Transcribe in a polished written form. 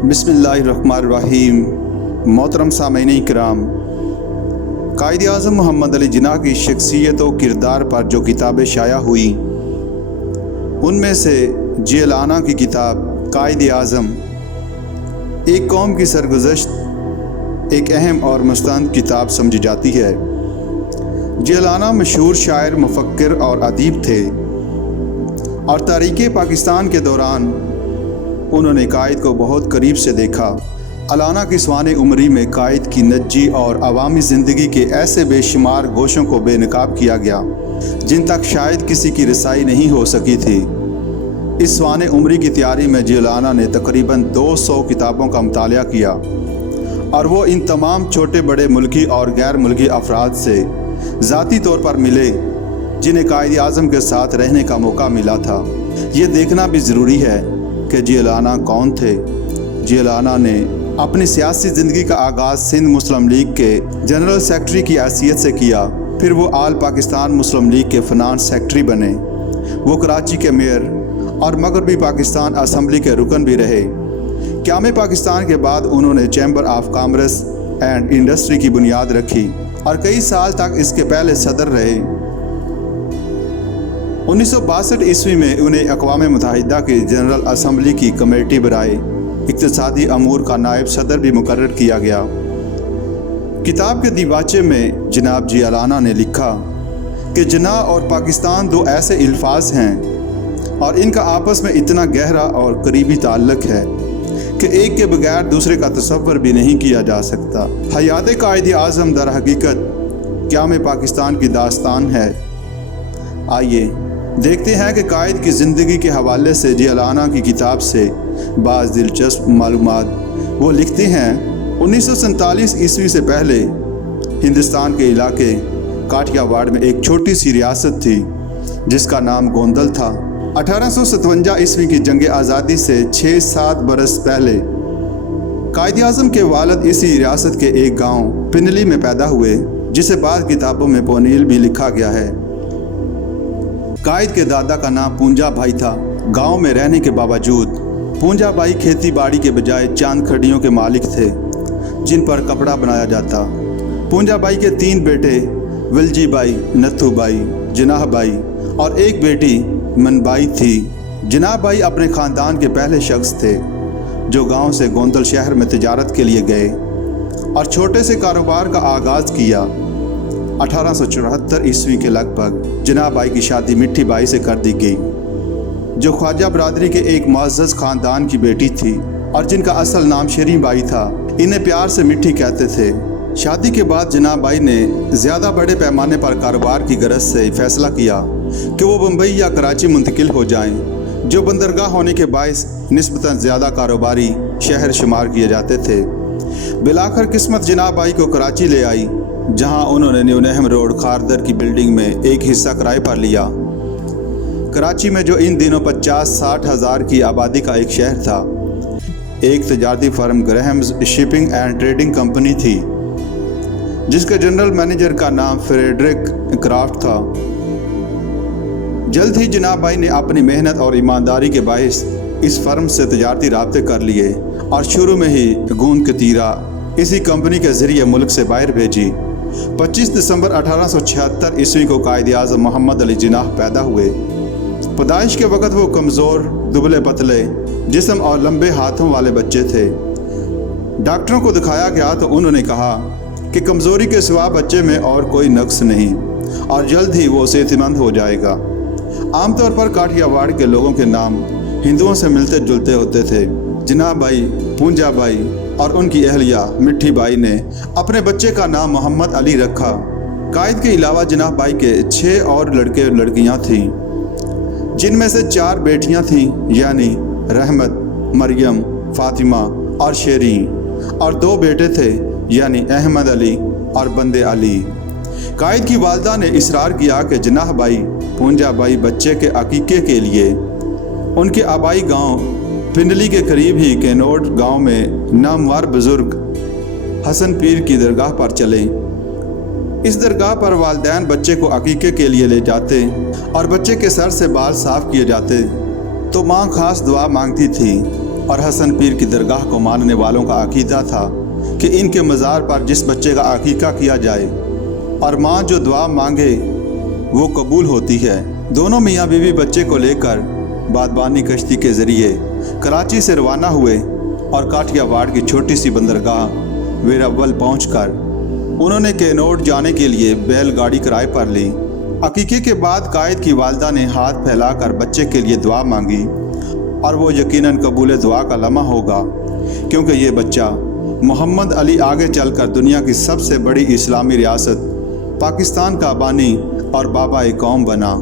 बिस्मिल्लाहिर्रहमानिर्रहीम। मोहतरम सामीन इकराम, कायद आज़म मोहम्मद अली जिन्ना की शख्सियत और किरदार पर जो किताबें शाया हुई, उनमें से जिलाना की किताब कायद आज़म एक कौम की सरगुज़श्त एक अहम और मुस्तंद किताब समझी जाती है। जिलाना मशहूर शायर, मुफक्किर और अदीब थे और तारीख़ पाकिस्तान के दौरान उन्होंने कायद को बहुत करीब से देखा। अलाना की स्वाने उमरी में कायद की नज्जी और अवामी ज़िंदगी के ऐसे बेशुमार गोशों को बेनकाब किया गया जिन तक शायद किसी की रसाई नहीं हो सकी थी। इस स्वाने उमरी की तैयारी में जिलाना ने तकरीबन 200 किताबों का मुतालिया किया और वो इन तमाम छोटे बड़े मुल्की और गैर मुल्की अफराद से ज़ाती तौर पर मिले जिन्हें कायद आज़म के साथ रहने का मौका मिला था। ये देखना भी ज़रूरी है कि जिलाना कौन थे। जिलाना ने अपनी सियासी ज़िंदगी का आगाज़ सिंध मुस्लिम लीग के जनरल सेक्रेटरी की हैसियत से किया। फिर वो आल पाकिस्तान मुस्लिम लीग के फिनांस सेक्रेटरी बने। वो कराची के मेयर और मगरबी पाकिस्तान असम्बली के रुकन भी रहे। क़याम पाकिस्तान के बाद उन्होंने chamber of commerce and industry की बुनियाद रखी और कई साल तक इसके पहले सदर रहे। 1962 ईस्वी में उन्हें अक़वाम मुत्तहिदा की जनरल असम्बली की कमेटी बराए इक़्तिसादी अमूर का नायब सदर भी मुकर्रर किया गया। किताब के दीवाचे में जनाब जिलाना ने लिखा कि जना और पाकिस्तान दो ऐसे अल्फाज हैं और इनका आपस में इतना गहरा और करीबी ताल्लुक़ है कि एक के बगैर दूसरे का तसव्वुर भी नहीं किया जा सकता। हयात कायद आज़म दर हकीकत क़याम पाकिस्तान की दास्तान है। आइए देखते हैं कि कायद की ज़िंदगी के हवाले से जिलाना की किताब से बाज़ दिलचस्प मालूमात। वो लिखते हैं 1947 ईस्वी से पहले हिंदुस्तान के इलाके काठियावाड़ में एक छोटी सी रियासत थी जिसका नाम गोंदल था। 1857 ईस्वी की जंग आज़ादी से 6-7 बरस पहले कायद आज़म के वालिद इसी रियासत के एक गांव पिनली में पैदा हुए जिसे बाद किताबों में पोनील भी लिखा गया है। कायद के दादा का नाम पूंजा भाई था। गांव में रहने के बावजूद पूंजा भाई खेती बाड़ी के बजाय चांद खड्डियों के मालिक थे जिन पर कपड़ा बनाया जाता। पूंजा भाई के 3 बेटे विलजी भाई, नथू भाई, जिनाह भाई और एक बेटी मनबाई थी। जिनाह भाई अपने ख़ानदान के पहले शख्स थे जो गांव से गोंदल शहर में तिजारत के लिए गए और छोटे से कारोबार का आगाज़ किया। 1874 ईस्वी के लगभग जिनाह भाई की शादी मिट्ठी बाई से कर दी गई जो ख्वाजा बरादरी के एक मुअज़्ज़ज़ ख़ानदान की बेटी थी और जिनका असल नाम शेरी बाई था। इन्हें प्यार से मिट्ठी कहते थे। शादी के बाद जिनाह भाई ने ज़्यादा बड़े पैमाने पर कारोबार की गरज से फ़ैसला किया कि वो बम्बई या कराची मुंतकिल हो जाएं, जो बंदरगाह होने के बायस निस्बतन ज़्यादा कारोबारी शहर शुमार किए जाते थे। बिलाखिर किस्मत जिनाह भाई को कराची ले आई जहां उन्होंने न्यू नेहम रोड खारदर की बिल्डिंग में एक हिस्सा किराए पर लिया। कराची में जो इन दिनों 50-60 हज़ार की आबादी का एक शहर था, एक तजारती firm Grahams shipping and trading company थी जिसके जनरल मैनेजर का नाम फ्रेडरिक क्राफ्ट था। जल्द ही जिनाह भाई ने अपनी मेहनत और ईमानदारी के बायस इस फर्म से तजारती राब्ते कर लिए और शुरू में ही गूंद की तीरा इसी कंपनी के ज़रिए मुल्क से बाहर भेजी। 25 दिसंबर 1876 ईस्वी को कायद आज़म मोहम्मद अली जिन्ना पैदा हुए। पैदाइश के वक़्त वो कमज़ोर, दुबले पतले जिस्म और लंबे हाथों वाले बच्चे थे। डॉक्टरों को दिखाया गया तो उन्होंने कहा कि कमज़ोरी के सिवा बच्चे में और कोई नक्स नहीं और जल्द ही वो सेहतमंद हो जाएगा। आमतौर पर काठियावाड़ के लोगों के नाम हिंदुओं से मिलते जुलते होते थे। जिनाह भाई, पूंजा भाई और उनकी अहलिया मिट्ठी बाई ने अपने बच्चे का नाम मोहम्मद अली रखा। कायद के अलावा जिनाह भाई के 6 और लड़के और लड़कियां थीं जिनमें से 4 बेटियां थीं यानी रहमत, मरियम, फातिमा और शेरी और 2 बेटे थे यानी अहमद अली और बंदे अली। कायद की वालदा ने इसरार किया कि जिनाह भाई, पूंजा भाई बच्चे के अकीके के लिए उनके आबाई गांव पिंडली के करीब ही केनोड गांव में नामवर बुजुर्ग हसन पीर की दरगाह पर चले। इस दरगाह पर वालिदैन बच्चे को अकीके के लिए ले जाते और बच्चे के सर से बाल साफ किए जाते तो माँ खास दुआ मांगती थी। और हसन पीर की दरगाह को मानने वालों का अकीदा था कि इनके मज़ार पर जिस बच्चे का अकीका किया जाए और माँ जो दुआ मांगे वो कबूल होती है। दोनों मियाँ बीवी बच्चे को लेकर बादबानी कश्ती के ज़रिए कराची से रवाना हुए और काठियावाड़ की छोटी सी बंदरगाह वेरावल पहुंचकर उन्होंने केनोट जाने के लिए बैलगाड़ी किराए पर ली। अकीके के बाद कायद की वालदा ने हाथ फैलाकर बच्चे के लिए दुआ मांगी और वो यकीनन कबूल दुआ का लम्हा होगा, क्योंकि ये बच्चा मोहम्मद अली आगे चलकर दुनिया की सबसे बड़ी इस्लामी रियासत पाकिस्तान का बानी और बाबा कौम बना।